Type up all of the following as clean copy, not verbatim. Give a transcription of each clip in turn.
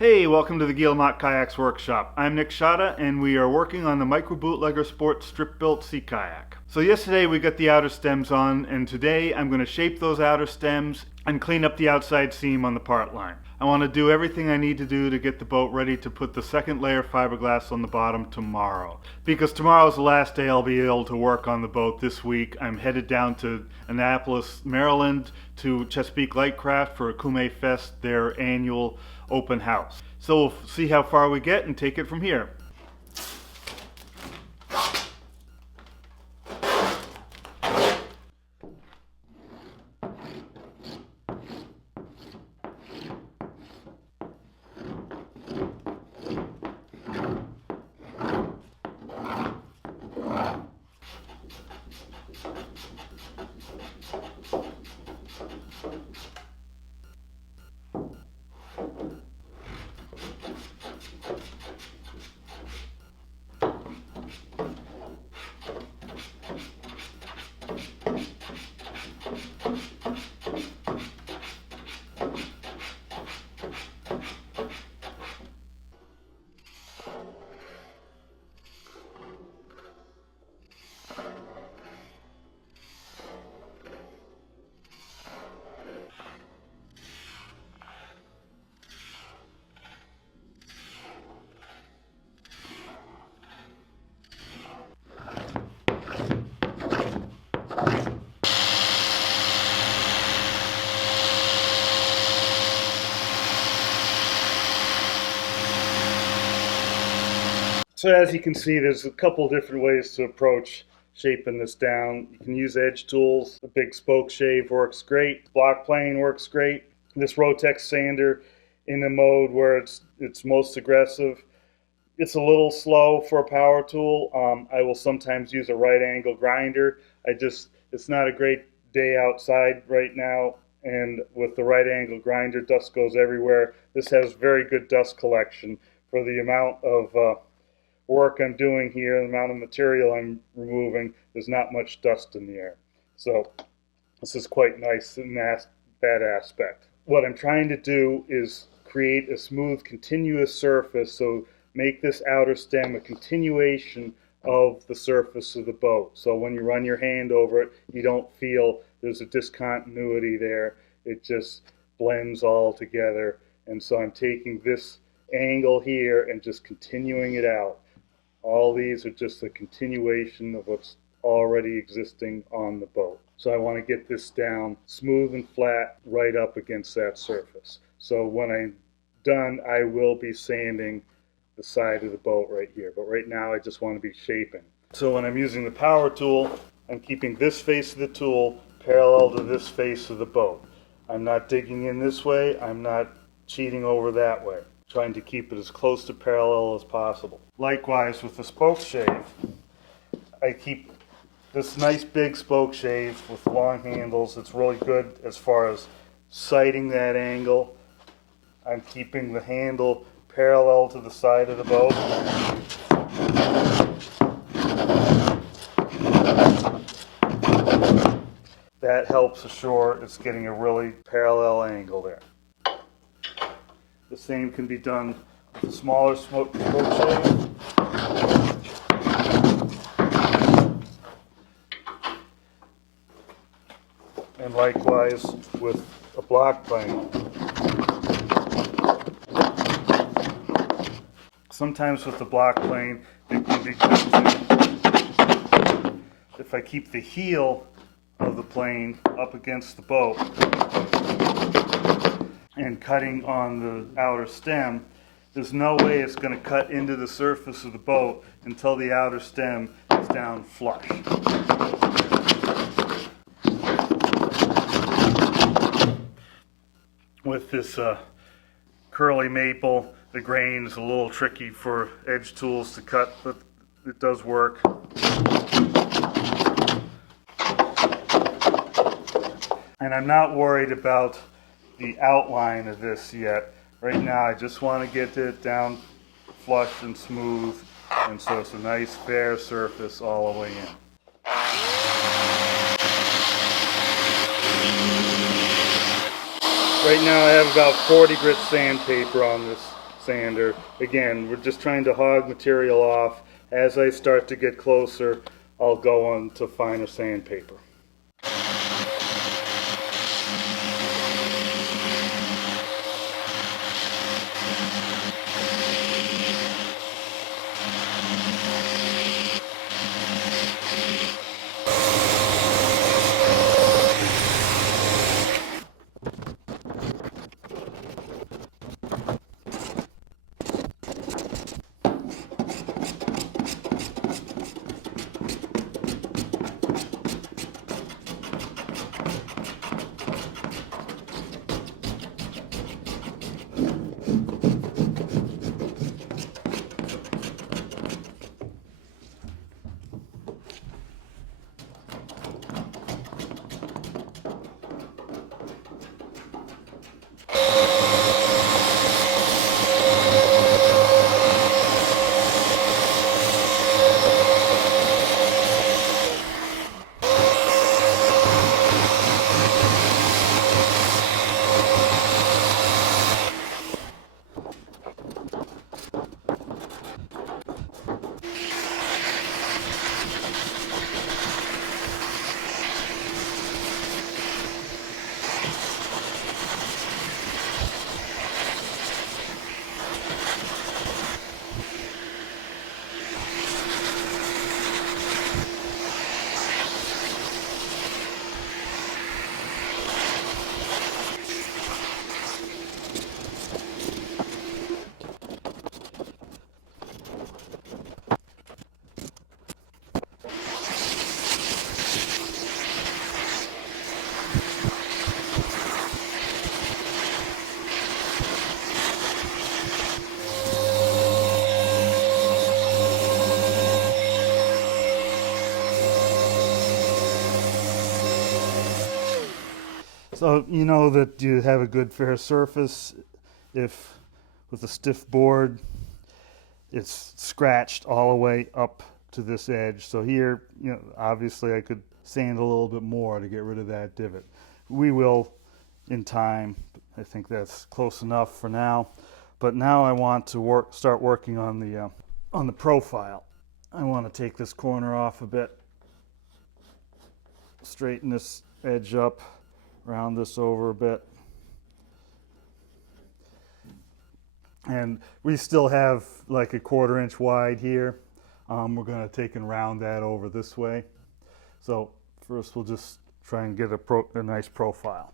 Hey, welcome to the Guillemot Kayaks Workshop. I'm Nick Schade, and we are working on the microBootlegger Sport strip-built sea kayak. So yesterday we got the outer stems on, and today I'm going to shape those outer stems and clean up the outside seam on the Partline. I want to do everything I need to do to get the boat ready to put the second layer of fiberglass on the bottom tomorrow. Because tomorrow's the last day I'll be able to work on the boat this week. I'm headed down to Annapolis, Maryland to Chesapeake Lightcraft for Kume Fest, their annual open house. So we'll see how far we get and take it from here. So as you can see, there's a couple different ways to approach shaping this down. You can use edge tools. The big spoke shave works great. Block plane works great. This Rotex sander in a mode where it's most aggressive. It's a little slow for a power tool. I will sometimes use a right angle grinder. It's not a great day outside right now, and with the right angle grinder, dust goes everywhere. This has very good dust collection for the amount of work I'm doing here, the amount of material I'm removing. There's not much dust in the air. So this is quite nice in that aspect. What I'm trying to do is create a smooth, continuous surface, so make this outer stem a continuation of the surface of the boat. So when you run your hand over it, you don't feel there's a discontinuity there. It just blends all together. And so I'm taking this angle here and just continuing it out. All these are just a continuation of what's already existing on the boat. So I want to get this down smooth and flat right up against that surface. So when I'm done, I will be sanding the side of the boat right here. But right now I just want to be shaping. So when I'm using the power tool, I'm keeping this face of the tool parallel to this face of the boat. I'm not digging in this way. I'm not cheating over that way. Trying to keep it as close to parallel as possible. Likewise with the spoke shave, I keep this nice big spoke shave with long handles. It's really good as far as sighting that angle. I'm keeping the handle parallel to the side of the boat. That helps assure it's getting a really parallel angle there. The same can be done with a smaller spoke shave. And likewise with a block plane. Sometimes with the block plane, it can be good if I keep the heel of the plane up against the boat and cutting on the outer stem, there's no way it's going to cut into the surface of the boat until the outer stem is down flush. With this curly maple, the grain is a little tricky for edge tools to cut, but it does work. And I'm not worried about the outline of this yet. Right now I just want to get it down flush and smooth, and so it's a nice fair surface all the way in. Right now I have about 40 grit sandpaper on this sander. Again, we're just trying to hog material off. As I start to get closer, I'll go on to finer sandpaper. So you know that you have a good fair surface if with a stiff board it's scratched all the way up to this edge. So here, you know, obviously I could sand a little bit more to get rid of that divot. We will in time. I think that's close enough for now. But now I want to start working on the profile. I want to take this corner off a bit, straighten this edge up, round this over a bit. And we still have like a 1/4 inch wide here. We're going to take and round that over this way. So first we'll just try and get a nice profile.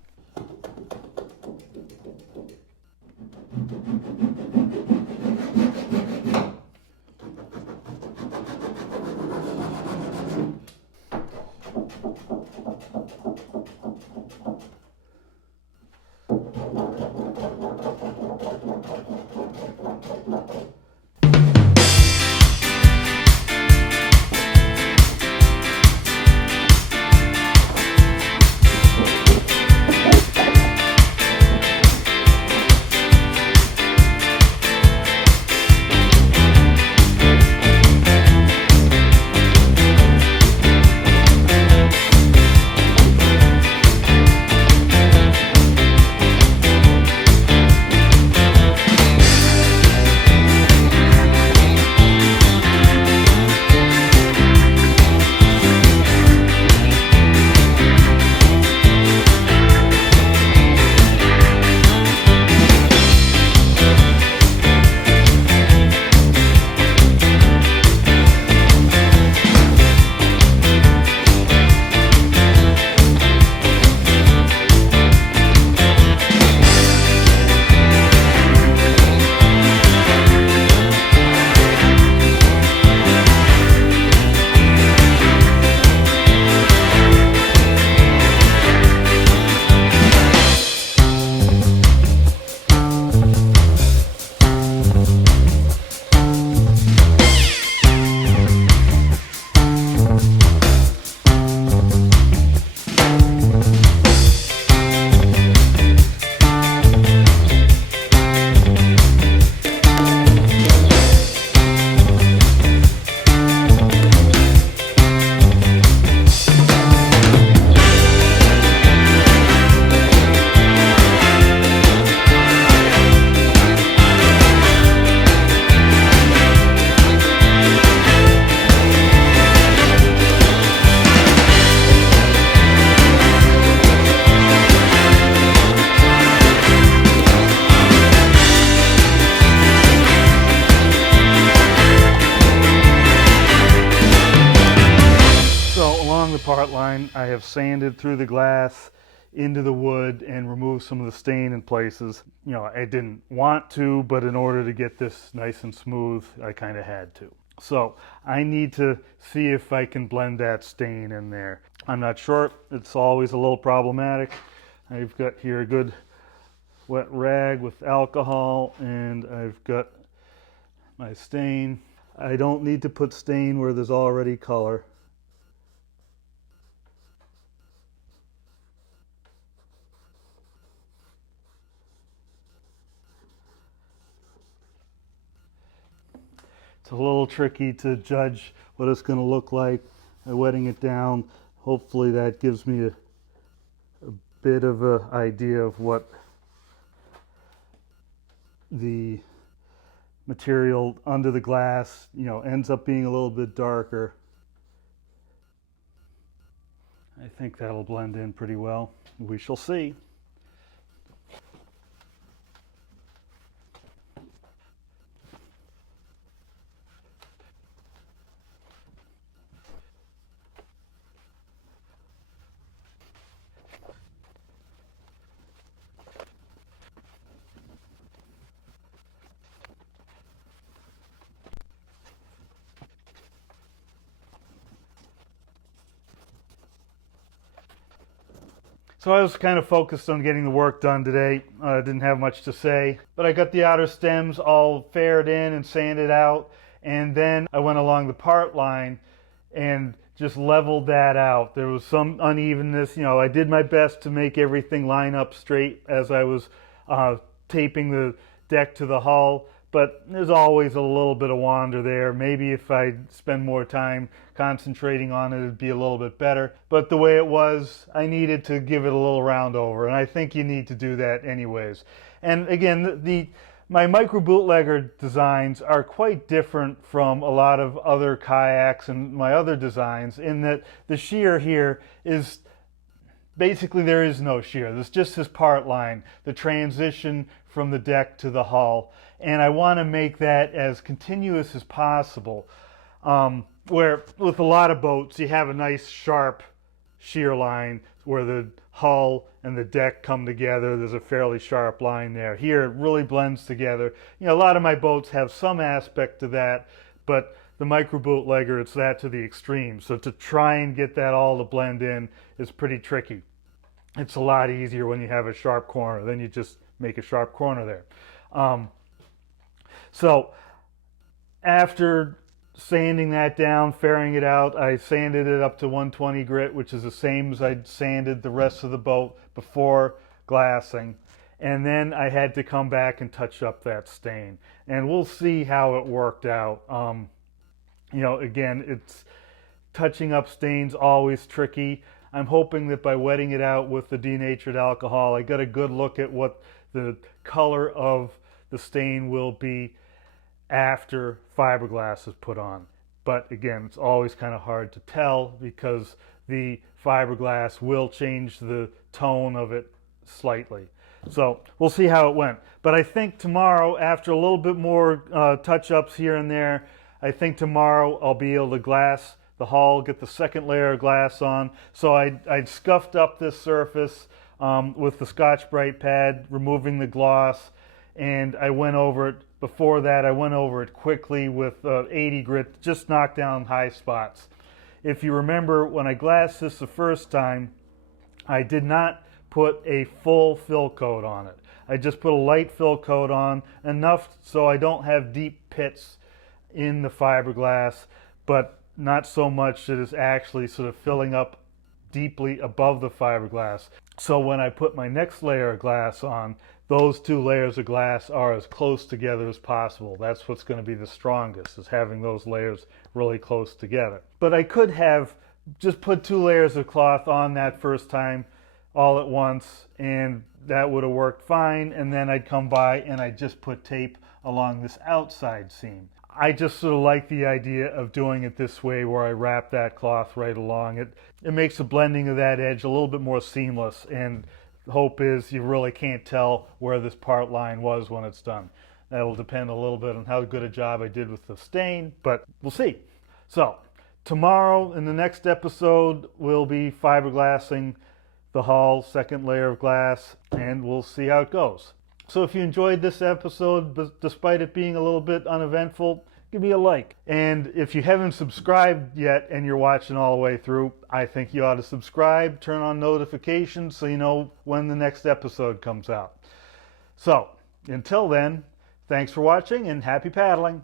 the Partline, I have sanded through the glass into the wood and removed some of the stain in places. You know, I didn't want to, but in order to get this nice and smooth, I kind of had to. So I need to see if I can blend that stain in there. I'm not sure. It's always a little problematic. I've got here a good wet rag with alcohol, and I've got my stain. I don't need to put stain where there's already color. It's a little tricky to judge what it's going to look like by wetting it down. Hopefully that gives me a bit of an idea of what the material under the glass, you know, ends up being a little bit darker. I think that'll blend in pretty well. We shall see. So I was kind of focused on getting the work done today. I didn't have much to say, but I got the outer stems all faired in and sanded out, and then I went along the Partline and just leveled that out. There was some unevenness. You know, I did my best to make everything line up straight as I was taping the deck to the hull, but there's always a little bit of wander there. Maybe if I spend more time concentrating on it, it'd be a little bit better. But the way it was, I needed to give it a little round over, and I think you need to do that anyways. And again, my microBootlegger designs are quite different from a lot of other kayaks and my other designs in that the shear here is basically there is no shear. There's just this Partline, the transition from the deck to the hull. And I want to make that as continuous as possible. Where with a lot of boats, you have a nice sharp shear line where the hull and the deck come together. There's a fairly sharp line there. Here it really blends together. You know, a lot of my boats have some aspect to that, but the microBootlegger, it's that to the extreme. So to try and get that all to blend in is pretty tricky. It's a lot easier when you have a sharp corner. Then you just make a sharp corner there. So after sanding that down, fairing it out, I sanded it up to 120 grit, which is the same as I'd sanded the rest of the boat before glassing. And then I had to come back and touch up that stain. And we'll see how it worked out. You know, again, it's touching up stains always tricky. I'm hoping that by wetting it out with the denatured alcohol, I got a good look at what the color of the stain will be after fiberglass is put on. But again, it's always kind of hard to tell because the fiberglass will change the tone of it slightly. So we'll see how it went. But I think tomorrow, after a little bit more touch-ups here and there, I think tomorrow I'll be able to glass the hull, get the second layer of glass on. So I'd scuffed up this surface with the Scotch-Brite pad, removing the gloss, and I went over it. Before that, I went over it quickly with 80 grit, just knocked down high spots. If you remember, when I glassed this the first time, I did not put a full fill coat on it. I just put a light fill coat on, enough so I don't have deep pits in the fiberglass, but not so much that it's actually sort of filling up deeply above the fiberglass. So when I put my next layer of glass on, those two layers of glass are as close together as possible. That's what's going to be the strongest, is having those layers really close together. But I could have just put 2 layers of cloth on that first time all at once, and that would have worked fine. And then I'd come by and I'd just put tape along this outside seam. I just sort of like the idea of doing it this way, where I wrap that cloth right along it. It makes the blending of that edge a little bit more seamless, and the hope is you really can't tell where this Partline was when it's done. That'll depend a little bit on how good a job I did with the stain, but we'll see. So Tomorrow, in the next episode, we'll be fiberglassing the hull, second layer of glass, and we'll see how it goes. So if you enjoyed this episode, despite it being a little bit uneventful, give me a like. And if you haven't subscribed yet and you're watching all the way through, I think you ought to subscribe, turn on notifications so you know when the next episode comes out. So, until then, thanks for watching and happy paddling.